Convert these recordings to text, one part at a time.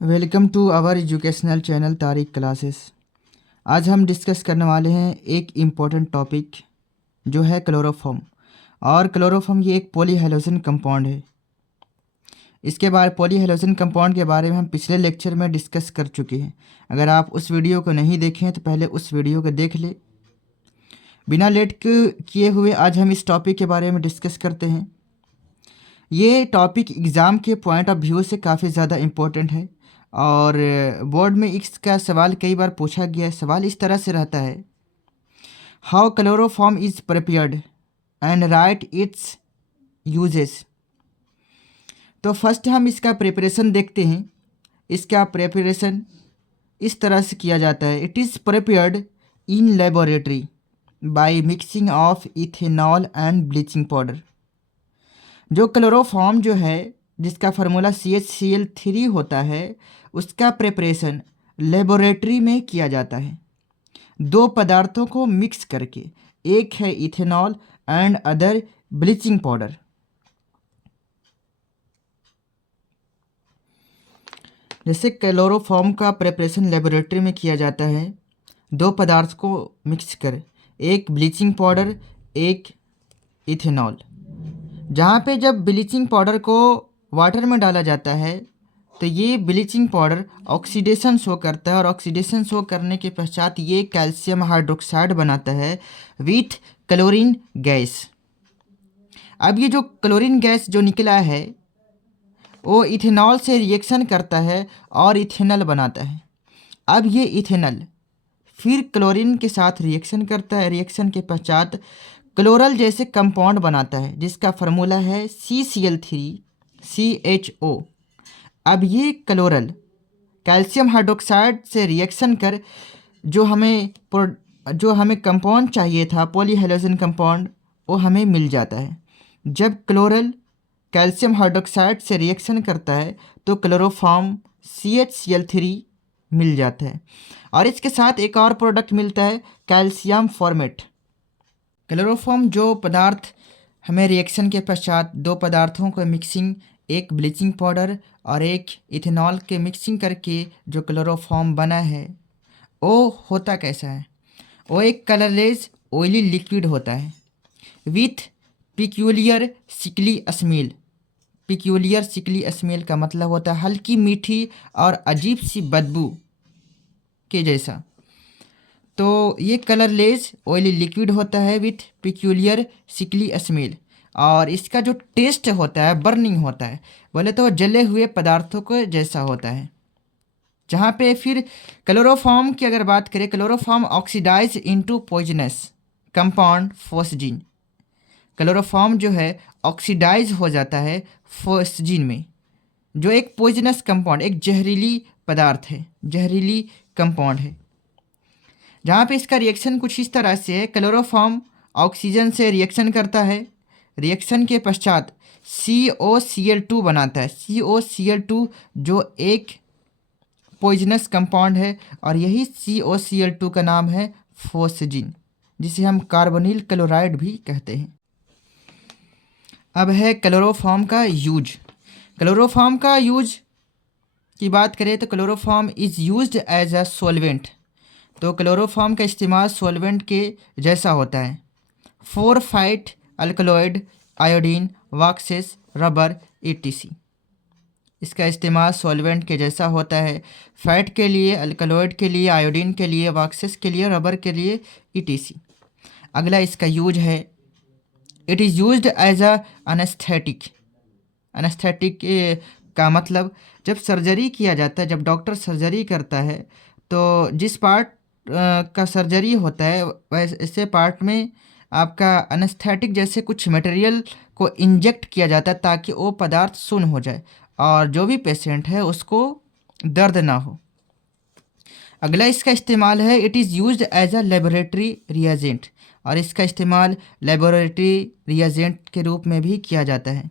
Welcome to our educational channel Tariq classes. आज हम discuss करने वाले हैं एक इम्पॉर्टेंट टॉपिक जो है क्लोरोफॉर्म। और क्लोरोफॉर्म ये एक पॉलीहेलोजन कंपाउंड है। इसके बाद पॉलीहेलोजन कंपाउंड के बारे में हम पिछले लेक्चर में डिस्कस कर चुके हैं। अगर आप उस वीडियो को नहीं देखे हैं तो पहले उस वीडियो को देख ले। बिना लेट किए हुए आज हम इस टॉपिक के बारे में डिस्कस करते हैं। ये टॉपिक एग्ज़ाम के पॉइंट ऑफ व्यू से काफ़ी ज़्यादा इम्पोर्टेंट है और बोर्ड में इसका सवाल कई बार पूछा गया है। सवाल इस तरह से रहता है, how chloroform is prepared and right it's uses. तो फर्स्ट हम इसका प्रिपरेशन देखते हैं। इसका प्रिपरेशन इस तरह से किया जाता है, it is prepared in laboratory by mixing of ethanol and bleaching powder. जो क्लोरोफॉर्म जो है जिसका फार्मूला CHCl3 होता है, उसका प्रिपरेशन लेबोरेटरी में किया जाता है दो पदार्थों को मिक्स करके। एक है ethanol and other bleaching powder. जैसे क्लोरोफॉर्म का प्रिपरेशन लेबोरेटरी में किया जाता है दो पदार्थ को मिक्स कर, एक ब्लीचिंग पाउडर एक इथेनॉल। जहाँ पे जब ब्लीचिंग पाउडर को वाटर में डाला जाता है तो ये ब्लीचिंग पाउडर ऑक्सीडेशन शो करता है और ऑक्सीडेशन शो करने के पश्चात ये कैल्शियम हाइड्रोक्साइड बनाता है विथ क्लोरीन गैस। अब ये जो क्लोरीन गैस जो निकला है वो इथेनॉल से रिएक्शन करता है और इथेनॉल बनाता है। अब ये इथेनॉल फिर क्लोरीन के साथ रिएक्शन करता है। रिएक्शन के पश्चात क्लोरल जैसे कंपाउंड बनाता है जिसका फार्मूला है CCl3CHO। अब ये क्लोरल कैल्शियम हाइड्रोक्साइड से रिएक्शन कर जो हमें कंपाउंड चाहिए था पॉलीहेलोजन कंपाउंड, वो हमें मिल जाता है। जब क्लोरल कैल्शियम हाइड्रोक्साइड से रिएक्शन करता है तो क्लोरोफॉर्म CHCl3 मिल जाता है और इसके साथ एक और प्रोडक्ट मिलता है कैल्शियम फॉर्मेट। क्लोरोफॉर्म जो पदार्थ हमें रिएक्शन के पश्चात दो पदार्थों को मिक्सिंग, एक ब्लीचिंग पाउडर और एक इथेनॉल के मिक्सिंग करके जो क्लोरोफॉर्म बना है वो होता कैसा है? वो एक कलरलेस ऑयली लिक्विड होता है with peculiar sickly smell. Peculiar sickly smell का मतलब होता है हल्की मीठी और अजीब सी बदबू के जैसा। तो ये कलरलेस ऑयली लिक्विड होता है विथ पिक्यूलियर सिकली स्मेल और इसका जो टेस्ट होता है बर्निंग होता है, बोले तो जले हुए पदार्थों को जैसा होता है। जहाँ पे फिर क्लोरोफॉर्म की अगर बात करें, chloroform oxidize into poisonous compound phosgene. Chloroform जो है ऑक्सीडाइज हो जाता है फोस्जीन में, जो एक पॉइजनस कंपाउंड, एक जहरीली पदार्थ है, जहरीली कंपाउंड है। जहाँ पे इसका रिएक्शन कुछ इस तरह से है, क्लोरोफॉर्म ऑक्सीजन से रिएक्शन करता है। रिएक्शन के पश्चात COCl2 बनाता है। COCl2 जो एक पॉइजनस कंपाउंड है और यही COCl2 का नाम है फोस्जीन, जिसे हम कार्बोनिल क्लोराइड भी कहते हैं। अब है क्लोरोफॉर्म का यूज। क्लोरोफॉर्म का यूज की बात करें तो chloroform is used as a solvent. तो क्लोरोफॉर्म का इस्तेमाल सॉल्वेंट के जैसा होता है for fight alkaloid, iodine, waxes, rubber etc। इसका इस्तेमाल सॉल्वेंट के जैसा होता है फैट के लिए, अल्कलॉइड के लिए, आयोडीन के लिए, वॉक्सेस के लिए, रबर के लिए etc। अगला इसका यूज है, it is used as a anaesthetic. Anaesthetic का मतलब जब सर्जरी किया जाता है, जब डॉक्टर सर्जरी करता है तो जिस पार्ट का सर्जरी होता है वैसे पार्ट में आपका अनेस्थेटिक जैसे कुछ मटेरियल को इंजेक्ट किया जाता है ताकि वो पदार्थ सुन्न हो जाए और जो भी पेशेंट है उसको दर्द ना हो। अगला इसका इस्तेमाल है, it is used as a laboratory reagent और इसका इस्तेमाल लेबोरेटरी रिएजेंट के रूप में भी किया जाता है।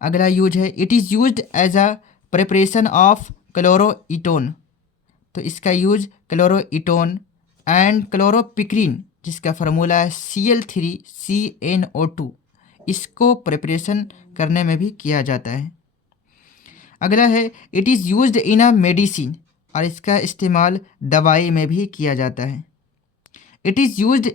अगला यूज है, it is used as a preparation of chloretone. तो इसका यूज क्लोरोइटोन एंड क्लोरोपिक्रीन जिसका फार्मूला है Cl3CnO2, इसको प्रिपरेशन करने में भी किया जाता है। अगला है it is used in a medicine, और इसका इस्तेमाल दवाई में भी किया जाता है। It is used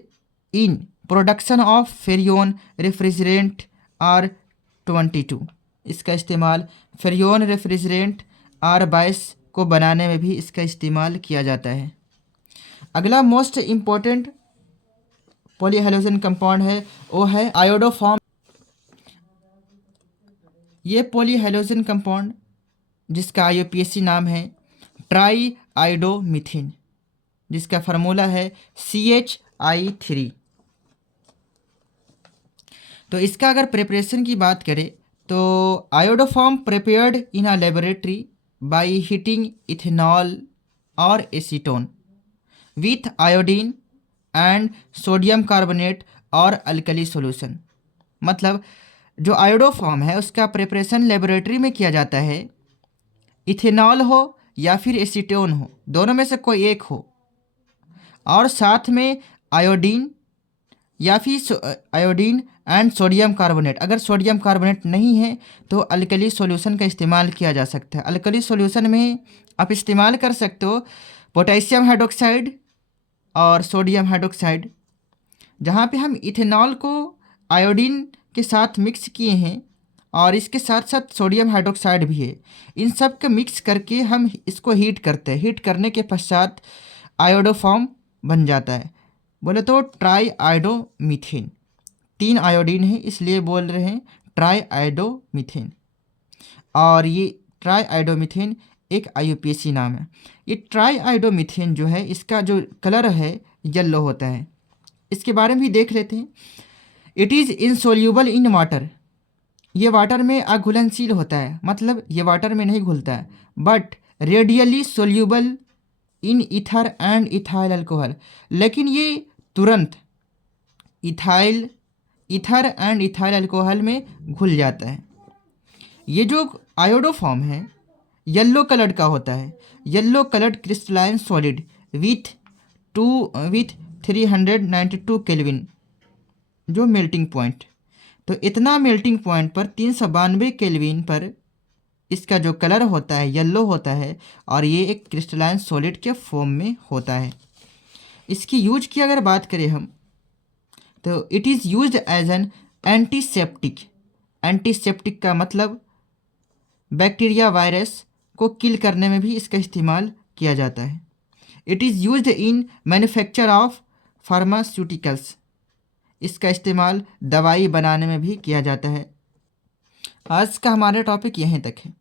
in production of freon refrigerant R22, इसका इस्तेमाल फेरियोन रेफ्रिजरेंट R22 को बनाने में भी इसका इस्तेमाल किया जाता है। अगला मोस्ट इम्पोर्टेंट पॉलीहेलोजन कंपाउंड है वो है आयोडोफॉर्म। ये पॉलीहेलोजन कंपाउंड जिसका IUPAC नाम है ट्राई आयोडोमीथेन, जिसका फार्मूला है CH3। तो इसका अगर प्रिपरेशन की बात करें तो iodoform prepared in a laboratory by heating ethanol और acetone with iodine and sodium carbonate और अल्कली सॉल्यूशन। मतलब जो आयोडोफॉर्म है उसका प्रिपरेशन लेबोरेटरी में किया जाता है, इथेनॉल हो या फिर एसीटोन हो, दोनों में से कोई एक हो, और साथ में आयोडीन या फिर आयोडीन एंड सोडियम कार्बोनेट। अगर सोडियम कार्बोनेट नहीं है तो अल्कली सॉल्यूशन का इस्तेमाल किया जा सकता है। अल्कली सॉल्यूशन में आप इस्तेमाल कर सकते हो पोटेशियम हाइड्रोक्साइड और सोडियम हाइड्रोक्साइड। जहाँ पे हम इथेनॉल को आयोडीन के साथ मिक्स किए हैं और इसके साथ साथ सोडियम हाइड्रोक्साइड भी है, इन सब को मिक्स करके हम इसको हीट करते हैं। हीट करने के पश्चात आयोडोफॉर्म बन जाता है। बोले तो ट्राई आयोडोमीथेन, 3 आयोडीन है इसलिए बोल रहे हैं ट्राई आयोडोमीथेन। और ये ट्राई आयोडोमीथेन एक IUPAC नाम है। ये ट्राई आयोडोमीथेन जो है इसका जो कलर है येलो होता है। इसके बारे में भी देख लेते हैं। It is insoluble in water, ये वाटर में अघुलनशील होता है, मतलब ये वाटर में नहीं घुलता है। But radially soluble in ether and ethyl alcohol, लेकिन ये तुरंत ईथर एंड इथाइल अल्कोहल में घुल जाता है। ये जो आयोडोफॉर्म है येलो कलर का होता है, yellow coloured crystalline solid with 392 kelvin जो मेल्टिंग पॉइंट। तो इतना मेल्टिंग पॉइंट पर 392 केल्विन पर इसका जो कलर होता है येलो होता है, और ये एक क्रिस्टलाइन सॉलिड के फॉर्म में होता है। इसकी यूज की अगर बात करें हम तो it is used as an antiseptic. Antiseptic का मतलब बैक्टीरिया वायरस को किल करने में भी इसका इस्तेमाल किया जाता है। It is used in manufacture of pharmaceuticals, इसका इस्तेमाल दवाई बनाने में भी किया जाता है। आज का हमारा टॉपिक यहीं तक है।